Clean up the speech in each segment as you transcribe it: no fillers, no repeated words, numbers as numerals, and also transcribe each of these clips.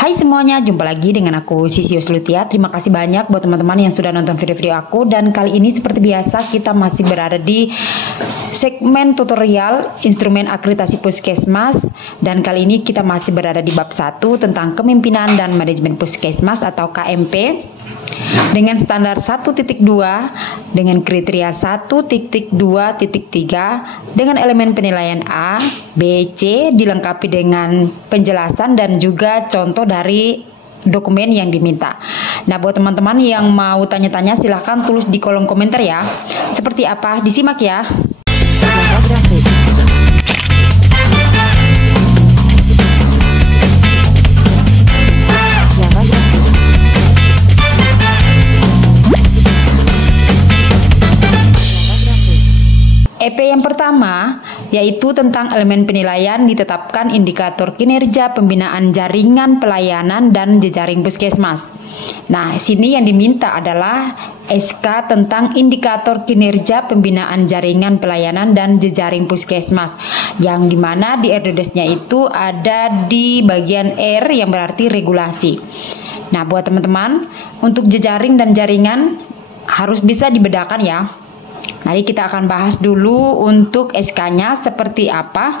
Hai semuanya, jumpa lagi dengan aku Sisi Yuslutia. Terima kasih banyak buat teman-teman yang sudah nonton video-video aku. Dan kali ini seperti biasa kita masih berada di segmen tutorial instrumen akreditasi puskesmas. Dan kali ini kita masih berada di bab 1 tentang kepemimpinan dan manajemen puskesmas atau KMP dengan standar 1.2, dengan kriteria 1.2.3, dengan elemen penilaian A, B, C, dilengkapi dengan penjelasan dan juga contoh dari dokumen yang diminta. Nah, buat teman-teman yang mau tanya-tanya silahkan tulis di kolom komentar ya. Seperti apa? Disimak ya. EP yang pertama yaitu tentang elemen penilaian ditetapkan indikator kinerja pembinaan jaringan pelayanan dan jejaring puskesmas. Nah, sini yang diminta adalah SK tentang indikator kinerja pembinaan jaringan pelayanan dan jejaring puskesmas, yang dimana di RDDS-nya itu ada di bagian R yang berarti regulasi. Nah, buat teman-teman, untuk jejaring dan jaringan harus bisa dibedakan ya. Mari kita akan bahas dulu untuk SK-nya seperti apa.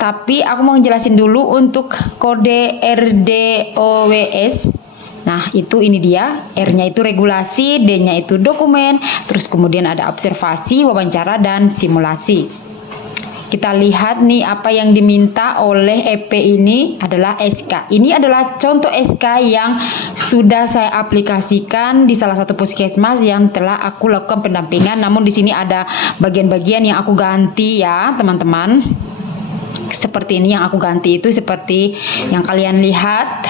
Tapi aku mau jelasin dulu untuk kode RDOWS. Nah, ini dia. R-nya itu regulasi, D-nya itu dokumen, terus kemudian ada observasi, wawancara, dan simulasi. Kita lihat nih apa yang diminta oleh EP ini adalah SK. Ini adalah contoh SK yang sudah saya aplikasikan di salah satu puskesmas yang telah aku lakukan pendampingan. Namun di sini ada bagian-bagian yang aku ganti ya, teman-teman. Seperti ini yang aku ganti itu seperti yang kalian lihat.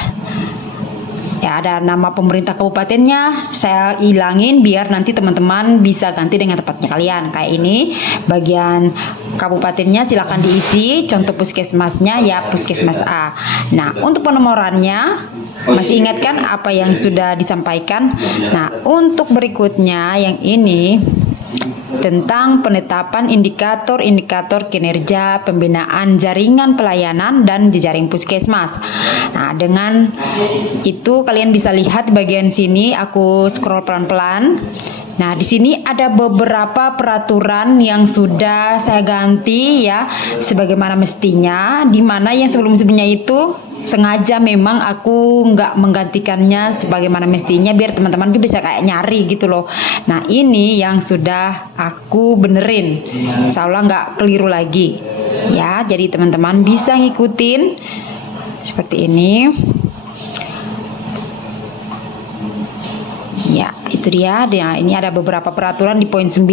Ya, ada nama pemerintah kabupatennya saya hilangin biar nanti teman-teman bisa ganti dengan tepatnya kalian. Kayak ini bagian kabupatennya silahkan diisi, contoh puskesmasnya ya puskesmas A. Nah, untuk penomorannya masih ingat kan apa yang sudah disampaikan? Nah, untuk berikutnya yang ini tentang penetapan indikator-indikator kinerja pembinaan jaringan pelayanan dan jejaring puskesmas. Nah, dengan itu kalian bisa lihat di bagian sini, aku scroll pelan-pelan. Nah, di sini ada beberapa peraturan yang sudah saya ganti ya sebagaimana mestinya, di mana yang sebelum-sebelumnya itu sengaja memang aku nggak menggantikannya sebagaimana mestinya biar teman-teman bisa kayak nyari gitu loh. Nah, ini yang sudah aku benerin, insya Allah nggak keliru lagi ya. Jadi teman-teman bisa ngikutin seperti ini ya. Itu dia. Nah, ini ada beberapa peraturan di poin 9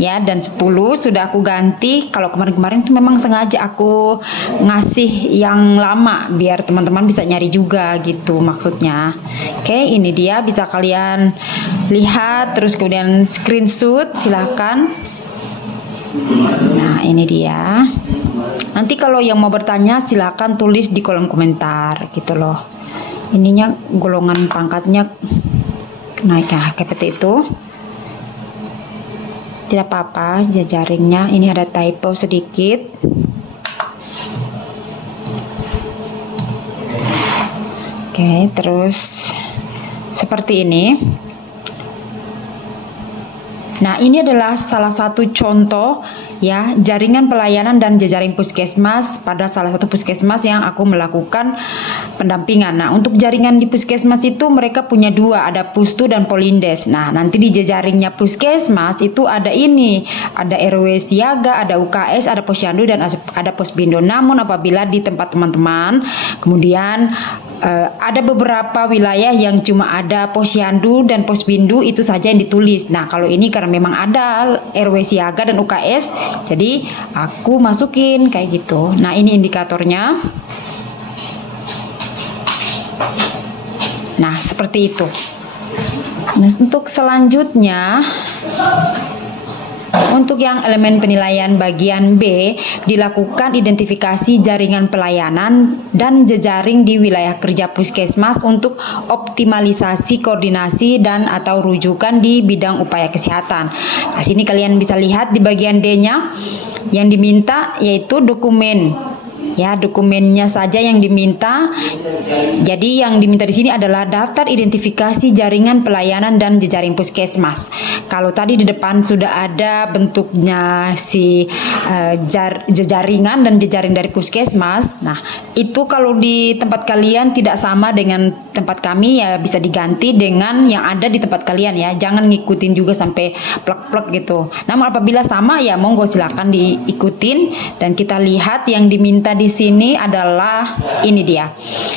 ya, dan 10 sudah aku ganti. Kalau kemarin-kemarin tuh memang sengaja aku ngasih yang lama biar teman-teman bisa nyari juga gitu maksudnya. Oke, ini dia, bisa kalian lihat terus kemudian screenshot silahkan. Nah, ini dia. Nanti kalau yang mau bertanya silahkan tulis di kolom komentar gitu loh. Ininya golongan pangkatnya naik ya KPT itu tidak apa-apa, jejaringnya ini ada typo sedikit. Oke, terus seperti ini. Nah, ini adalah salah satu contoh ya jaringan pelayanan dan jejaring puskesmas pada salah satu puskesmas yang aku melakukan pendampingan. Nah, untuk jaringan di puskesmas itu mereka punya dua, ada Pustu dan Polindes. Nah, nanti di jejaringnya puskesmas itu ada ini, ada RW Siaga, ada UKS, ada Posyandu dan ada Posbindo. Namun apabila di tempat teman-teman kemudian ada beberapa wilayah yang cuma ada Posyandu dan Posbindu itu saja yang ditulis. Nah, kalau ini karena memang ada RW Siaga dan UKS, jadi aku masukin kayak gitu. Nah, ini indikatornya. Nah, seperti itu. Nah, untuk selanjutnya untuk yang elemen penilaian bagian B, dilakukan identifikasi jaringan pelayanan dan jejaring di wilayah kerja puskesmas untuk optimalisasi koordinasi dan atau rujukan di bidang upaya kesehatan. Nah, sini kalian bisa lihat di bagian D-nya yang diminta yaitu dokumen Ya, dokumennya saja yang diminta. Jadi yang diminta di sini adalah daftar identifikasi jaringan pelayanan dan jejaring puskesmas. Kalau tadi di depan sudah ada bentuknya si jejaringan dan jejaring dari puskesmas. Nah, itu kalau di tempat kalian tidak sama dengan tempat kami, ya bisa diganti dengan yang ada di tempat kalian ya. Jangan ngikutin juga sampai plek-plek gitu. Namun apabila sama ya monggo silakan diikutin, dan kita lihat yang diminta di sini adalah ini dia.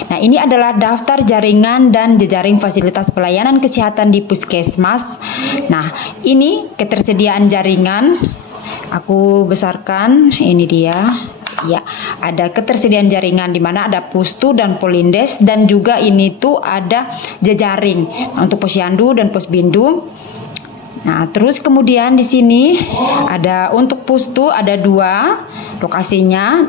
Nah, ini adalah daftar jaringan dan jejaring fasilitas pelayanan kesehatan di puskesmas. Nah, ini ketersediaan jaringan. Aku besarkan, ini dia. Ya, ada ketersediaan jaringan di mana ada Pustu dan Polindes, dan juga ini tuh ada jejaring untuk Posyandu dan Posbindu. Nah, terus kemudian di sini ada untuk Pustu ada 2 lokasinya,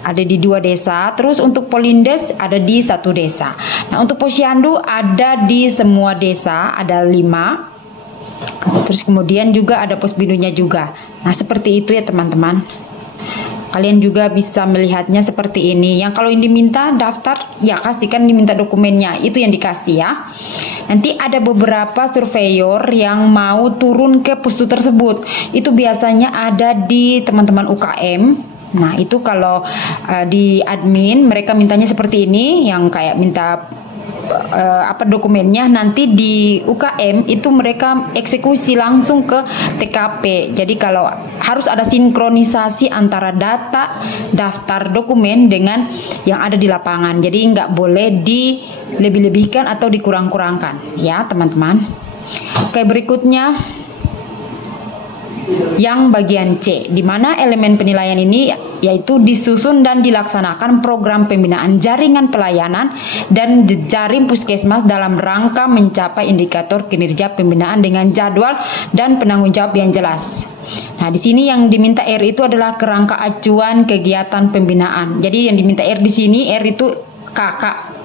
ada di 2 desa. Terus untuk Polindes ada di 1 desa. Nah, untuk Posyandu ada di semua desa, ada 5. Terus kemudian juga ada Posbindunya juga. Nah, seperti itu ya teman-teman. Kalian juga bisa melihatnya seperti ini. Yang kalau yang diminta daftar, ya kasihkan diminta dokumennya, itu yang dikasih ya. Nanti ada beberapa surveyor yang mau turun ke Pustu tersebut. Itu biasanya ada di teman-teman UKM. Nah, itu kalau di admin mereka mintanya seperti ini, yang kayak minta dokumennya. Nanti di UKM itu mereka eksekusi langsung ke TKP. Jadi kalau harus ada sinkronisasi antara data daftar dokumen dengan yang ada di lapangan. Jadi nggak boleh dilebih-lebihkan atau dikurang-kurangkan ya teman-teman. Oke, berikutnya yang bagian C, di mana elemen penilaian ini yaitu disusun dan dilaksanakan program pembinaan jaringan pelayanan dan jejaring puskesmas dalam rangka mencapai indikator kinerja pembinaan dengan jadwal dan penanggung jawab yang jelas. Nah, di sini yang diminta R itu adalah kerangka acuan kegiatan pembinaan. Jadi yang diminta R di sini, R itu kakak,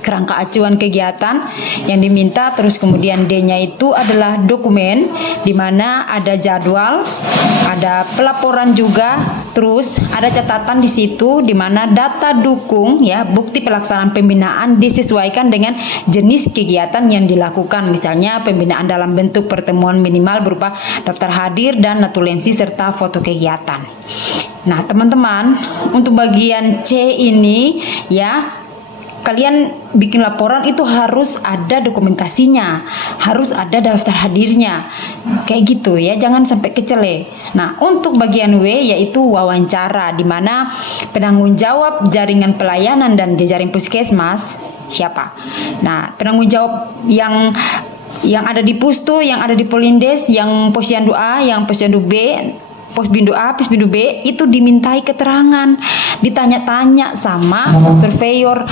kerangka acuan kegiatan yang diminta. Terus kemudian D-nya itu adalah dokumen, di mana ada jadwal, ada pelaporan juga, terus ada catatan di situ di mana data dukung ya bukti pelaksanaan pembinaan disesuaikan dengan jenis kegiatan yang dilakukan. Misalnya pembinaan dalam bentuk pertemuan minimal berupa daftar hadir dan notulensi serta foto kegiatan. Nah, teman-teman, untuk bagian C ini ya, kalian bikin laporan itu harus ada dokumentasinya, harus ada daftar hadirnya, kayak gitu ya, jangan sampai kecele. Nah, untuk bagian W yaitu wawancara, di mana penanggung jawab jaringan pelayanan dan jejaring puskesmas siapa? Nah, penanggung jawab yang ada di Pustu, yang ada di Polindes, yang Posyandu A, yang Posyandu B, Posbindu A, Posbindu B, itu dimintai keterangan, ditanya-tanya sama surveyor,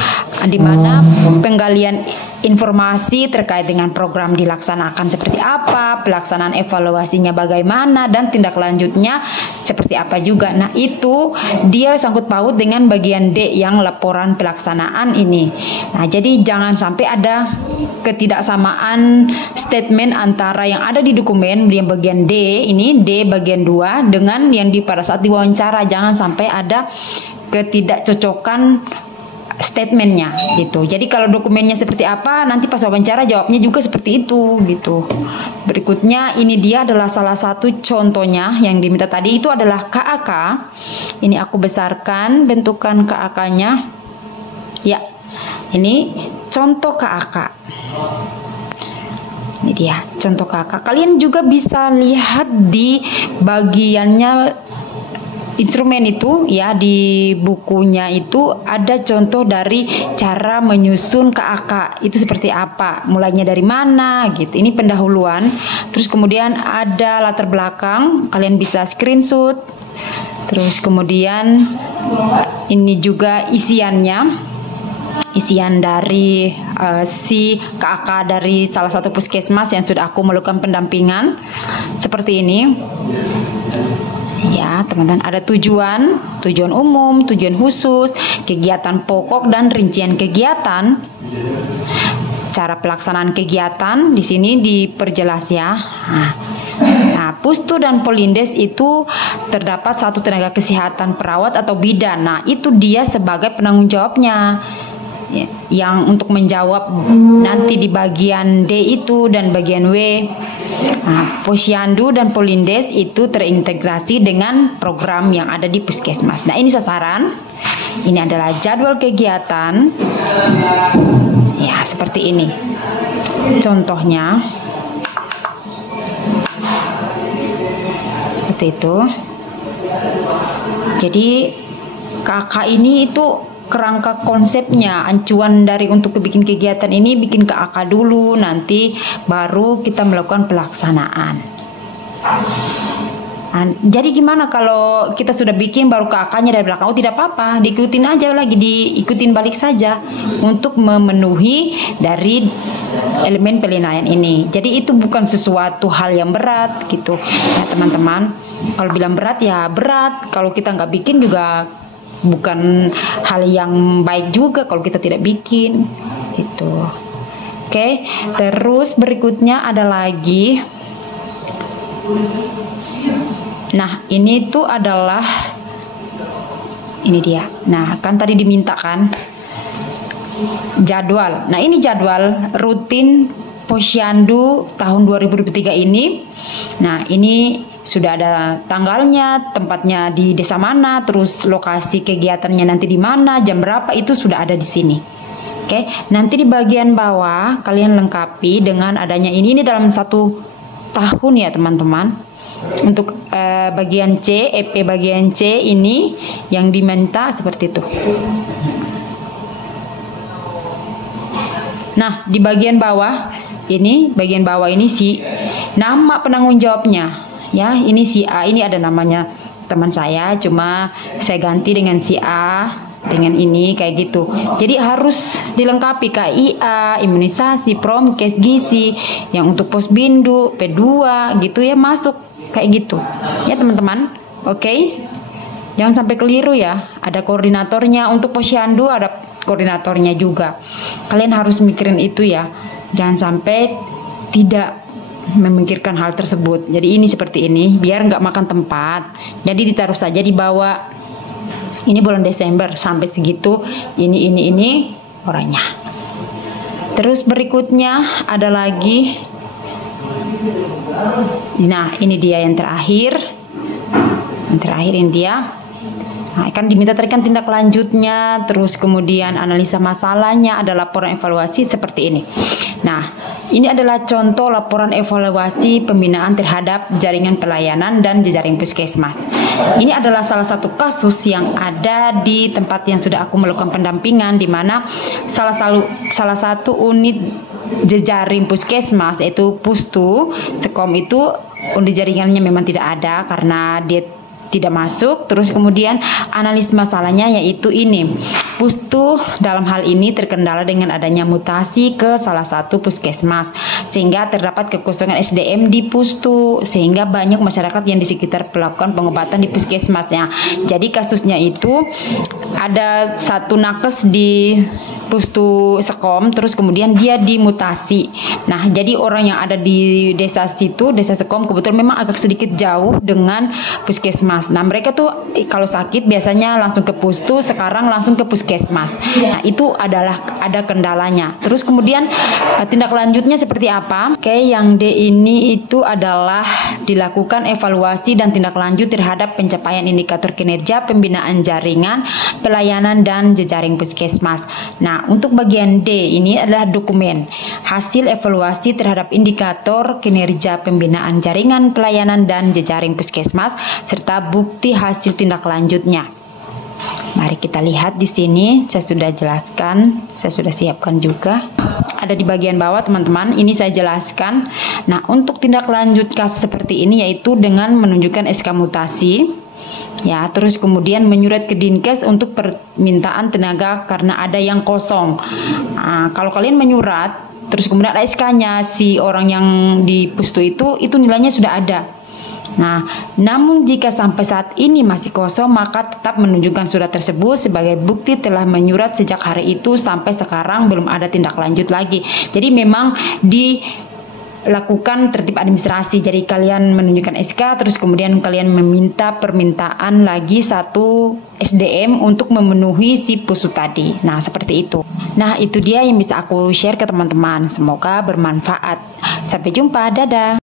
di mana penggalian informasi terkait dengan program dilaksanakan seperti apa, pelaksanaan evaluasinya bagaimana, dan tindak lanjutnya seperti apa juga. Nah, itu dia sangkut paut dengan bagian D yang laporan pelaksanaan ini. Nah, jadi jangan sampai ada ketidaksamaan statement antara yang ada di dokumen yang bagian D ini, D bagian 2, dengan yang pada saat diwawancara. Jangan sampai ada ketidakcocokan statementnya gitu. Jadi kalau dokumennya seperti apa, nanti pas wawancara jawabnya juga seperti itu gitu. Berikutnya ini dia adalah salah satu contohnya yang diminta tadi, itu adalah KAK. Ini aku besarkan bentukan KAK-nya. Ya, ini contoh KAK. Ini dia contoh KAK. Kalian juga bisa lihat di bagiannya instrumen itu ya, di bukunya itu ada contoh dari cara menyusun KAK itu seperti apa, mulainya dari mana gitu. Ini pendahuluan, terus kemudian ada latar belakang, kalian bisa screenshot. Terus kemudian ini juga isiannya, isian dari si KAK dari salah satu puskesmas yang sudah aku melakukan pendampingan seperti ini. Ya, teman-teman, ada tujuan umum, tujuan khusus, kegiatan pokok dan rincian kegiatan. Cara pelaksanaan kegiatan di sini diperjelas ya. Nah, Nah, Pustu dan Polindes itu terdapat satu tenaga kesehatan perawat atau bidan. Nah, itu dia sebagai penanggung jawabnya. Yang untuk menjawab nanti di bagian D itu dan bagian W. Nah, Posyandu dan Polindes itu terintegrasi dengan program yang ada di puskesmas. Nah, ini sasaran. Ini adalah jadwal kegiatan. Ya, seperti ini. Contohnya seperti itu. Jadi KK ini itu kerangka konsepnya, acuan dari untuk bikin kegiatan ini bikin KK dulu, nanti baru kita melakukan pelaksanaan. Jadi gimana kalau kita sudah bikin baru KK-nya dari belakang? Oh, tidak apa-apa, diikutin aja lagi, diikutin balik saja untuk memenuhi dari elemen penilaian ini. Jadi itu bukan sesuatu hal yang berat gitu. Nah, teman-teman, kalau bilang berat ya berat, kalau kita nggak bikin juga bukan hal yang baik juga kalau kita tidak bikin gitu. Oke, terus berikutnya ada lagi. Nah, ini tuh adalah ini dia. Nah, kan tadi diminta kan jadwal. Nah, ini jadwal rutin Posyandu tahun 2023 ini. Nah, ini sudah ada tanggalnya, tempatnya di desa mana, terus lokasi kegiatannya nanti di mana, jam berapa, itu sudah ada di sini. Oke, nanti di bagian bawah kalian lengkapi dengan adanya ini dalam 1 tahun ya teman-teman. Untuk bagian C, EP bagian C ini yang diminta seperti itu. Nah, di bagian bawah ini si nama penanggung jawabnya. Ya, ini si A, ini ada namanya teman saya, cuma saya ganti dengan si A dengan ini kayak gitu. Jadi harus dilengkapi KIA, imunisasi, promkes, gizi, yang untuk posbindu, P2 gitu ya, masuk kayak gitu. Ya teman-teman, oke? Jangan sampai keliru ya. Ada koordinatornya, untuk Posyandu ada koordinatornya juga. Kalian harus mikirin itu ya. Jangan sampai tidak memikirkan hal tersebut. Jadi ini seperti ini, biar nggak makan tempat. Jadi ditaruh saja di bawah. Ini bulan Desember sampai segitu. Ini orangnya. Terus berikutnya ada lagi. Nah, ini dia yang terakhir. Yang terakhir ini dia. Nah, kan diminta tadi kan tindak lanjutnya, terus kemudian analisa masalahnya, ada laporan evaluasi seperti ini. Nah, ini adalah contoh laporan evaluasi pembinaan terhadap jaringan pelayanan dan jejaring puskesmas. Ini adalah salah satu kasus yang ada di tempat yang sudah aku melakukan pendampingan, di mana salah satu unit jejaring puskesmas yaitu Pustu Sekom itu unit jaringannya memang tidak ada karena dia tidak masuk. Terus kemudian analis masalahnya yaitu ini, Pustu dalam hal ini terkendala dengan adanya mutasi ke salah satu puskesmas sehingga terdapat kekosongan SDM di Pustu, sehingga banyak masyarakat yang di sekitar melakukan pengobatan di puskesmasnya. Jadi kasusnya itu ada satu nakes di Pustu Sekom, terus kemudian dia dimutasi. Nah, jadi orang yang ada di desa situ, desa Sekom, kebetulan memang agak sedikit jauh dengan puskesmas. Nah, mereka tuh kalau sakit biasanya langsung ke Pustu, sekarang langsung ke puskesmas. Nah, itu adalah ada kendalanya. Terus kemudian tindak lanjutnya seperti apa? Oke, yang D ini itu adalah dilakukan evaluasi dan tindak lanjut terhadap pencapaian indikator kinerja pembinaan jaringan, pelayanan dan jejaring puskesmas. Nah, untuk bagian D ini adalah dokumen hasil evaluasi terhadap indikator kinerja pembinaan jaringan, pelayanan dan jejaring puskesmas serta bukti hasil tindak lanjutnya. Mari kita lihat di sini, saya sudah jelaskan, saya sudah siapkan juga. Ada di bagian bawah teman-teman, ini saya jelaskan. Nah, untuk tindak lanjut kasus seperti ini yaitu dengan menunjukkan SK mutasi. Ya, terus kemudian menyurat ke Dinkes untuk permintaan tenaga karena ada yang kosong. Nah, kalau kalian menyurat, terus kemudian ada SK-nya si orang yang di Pustu itu nilainya sudah ada. Nah, namun jika sampai saat ini masih kosong, maka tetap menunjukkan surat tersebut sebagai bukti telah menyurat sejak hari itu sampai sekarang belum ada tindak lanjut lagi. Jadi memang di lakukan tertib administrasi. Jadi kalian menunjukkan SK, terus kemudian kalian meminta permintaan lagi satu SDM untuk memenuhi si pusu tadi. Nah, seperti itu. Nah, itu dia yang bisa aku share ke teman-teman. Semoga bermanfaat. Sampai jumpa, dadah.